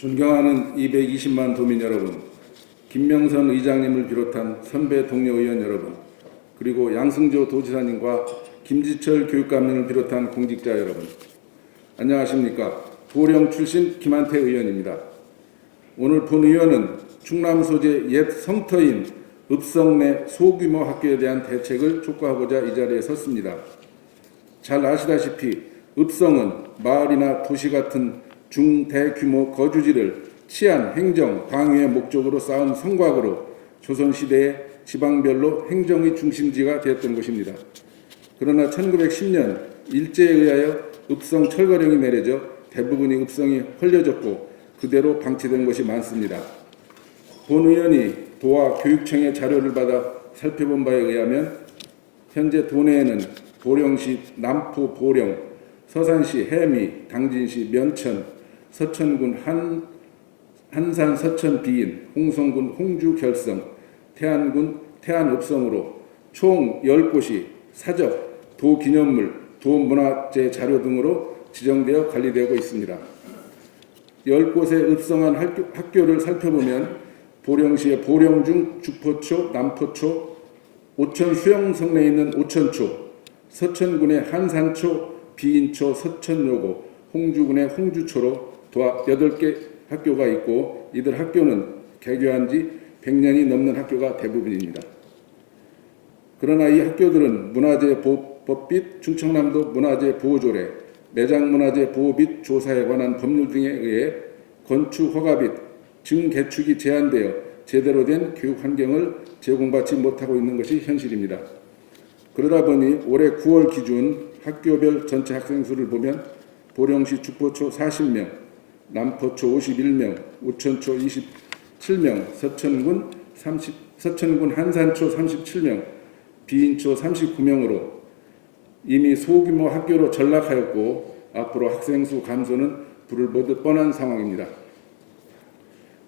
존경하는 220만 도민 여러분, 김명선 의장님을 비롯한 선배 동료 의원 여러분, 그리고 양승조 도지사님과 김지철 교육감님을 비롯한 공직자 여러분, 안녕하십니까. 보령 출신 김한태 의원입니다. 오늘 본 의원은 충남 소재 옛 성터인 읍성 내 소규모 학교에 대한 대책을 촉구하고자 이 자리에 섰습니다. 잘 아시다시피 읍성은 마을이나 도시 같은 중대규모 거주지를 치안, 행정, 방위의 목적으로 쌓은 성곽으로 조선시대에 지방별로 행정의 중심지가 되었던 곳입니다. 그러나 1910년 일제에 의하여 읍성 철거령이 내려져 대부분의 읍성이 헐려졌고 그대로 방치된 곳이 많습니다. 본 의원이 도와 교육청의 자료를 받아 살펴본 바에 의하면 현재 도내에는 보령시 남포 보령, 서산시 해미, 당진시 면천, 서천군 한산 서천 비인, 홍성군 홍주 결성, 태안군 태안읍성으로 총 10곳이 사적, 도기념물, 도문화재 자료 등으로 지정되어 관리되고 있습니다. 10곳의 읍성한 학교를 살펴보면 보령시의 보령중, 죽포초, 남포초, 오천 수영성내에 있는 오천초, 서천군의 한산초, 비인초, 서천여고, 홍주군의 홍주초로 도합 8개 학교가 있고 이들 학교는 개교한 지 100년이 넘는 학교가 대부분입니다. 그러나 이 학교들은 문화재 보호법 및 충청남도 문화재 보호조례, 매장문화재 보호 및 조사에 관한 법률 등에 의해 건축 허가 및 증개축이 제한되어 제대로 된 교육 환경을 제공받지 못하고 있는 것이 현실입니다. 그러다 보니 올해 9월 기준 학교별 전체 학생 수를 보면 보령시 죽포초 40명, 남포초 51명, 오천초 27명, 서천군 한산초 37명, 비인초 39명으로 이미 소규모 학교로 전락하였고 앞으로 학생 수 감소는 불을 보듯 뻔한 상황입니다.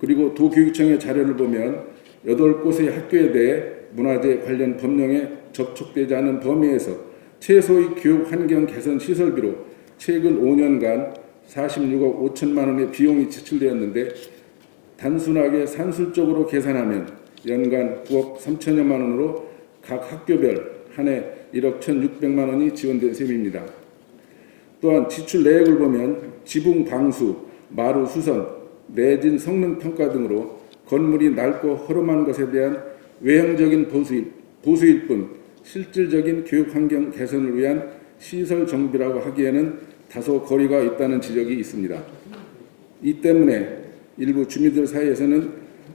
그리고 도교육청의 자료를 보면 8곳의 학교에 대해 문화재 관련 법령에 접촉되지 않은 범위에서 최소의 교육 환경 개선 시설비로 최근 5년간 46억 5천만 원의 비용이 지출되었는데 단순하게 산술적으로 계산하면 연간 9억 3천여만 원으로 각 학교별 한 해 1억 1,600만 원이 지원된 셈입니다. 또한 지출 내역을 보면 지붕 방수, 마루 수선, 내진 성능 평가 등으로 건물이 낡고 허름한 것에 대한 외형적인 보수일 뿐 실질적인 교육 환경 개선을 위한 시설 정비라고 하기에는 다소 거리가 있다는 지적이 있습니다. 이 때문에 일부 주민들 사이에서는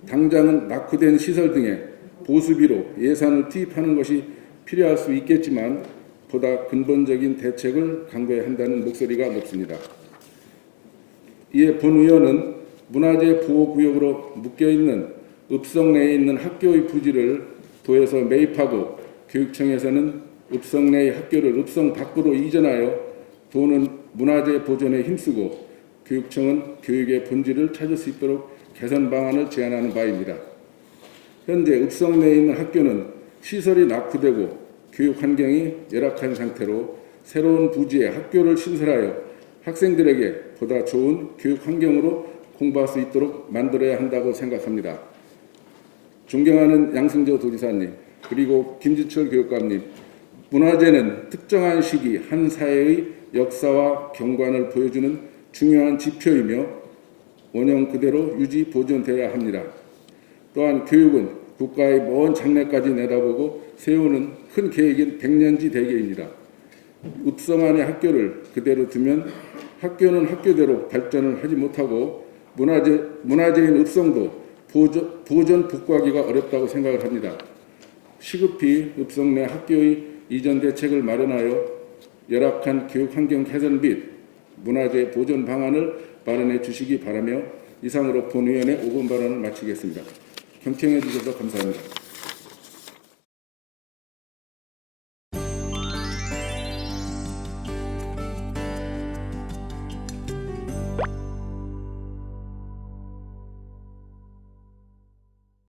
당장은 낙후된 시설 등에 보수비로 예산을 투입하는 것이 필요할 수 있겠지만 보다 근본적인 대책을 강구해야 한다는 목소리가 높습니다. 이에 본 의원은 문화재 보호구역으로 묶여있는 읍성 내에 있는 학교의 부지를 도에서 매입하고 교육청에서는 읍성 내의 학교를 읍성 밖으로 이전하여 도는 문화재 보존에 힘쓰고 교육청은 교육의 본질을 찾을 수 있도록 개선 방안을 제안하는 바입니다. 현재 읍성 내에 있는 학교는 시설이 낙후되고 교육 환경이 열악한 상태로 새로운 부지에 학교를 신설하여 학생들에게 보다 좋은 교육 환경으로 공부할 수 있도록 만들어야 한다고 생각합니다. 존경하는 양승조 도지사님, 그리고 김지철 교육감님, 문화재는 특정한 시기 한 사회의 역사와 경관을 보여주는 중요한 지표이며 원형 그대로 유지 보존되어야 합니다. 또한 교육은 국가의 먼 장래까지 내다보고 세우는 큰 계획인 100년지 대계입니다. 읍성 안의 학교를 그대로 두면 학교는 학교대로 발전을 하지 못하고 문화재인 읍성도 보존 복구하기가 어렵다고 생각을 합니다. 시급히 읍성 내 학교의 이전 대책을 마련하여 열악한 교육 환경 개선 및 문화재 보존 방안을 마련해 주시기 바라며 이상으로 본 의원의 5분 발언을 마치겠습니다. 경청해 주셔서 감사합니다.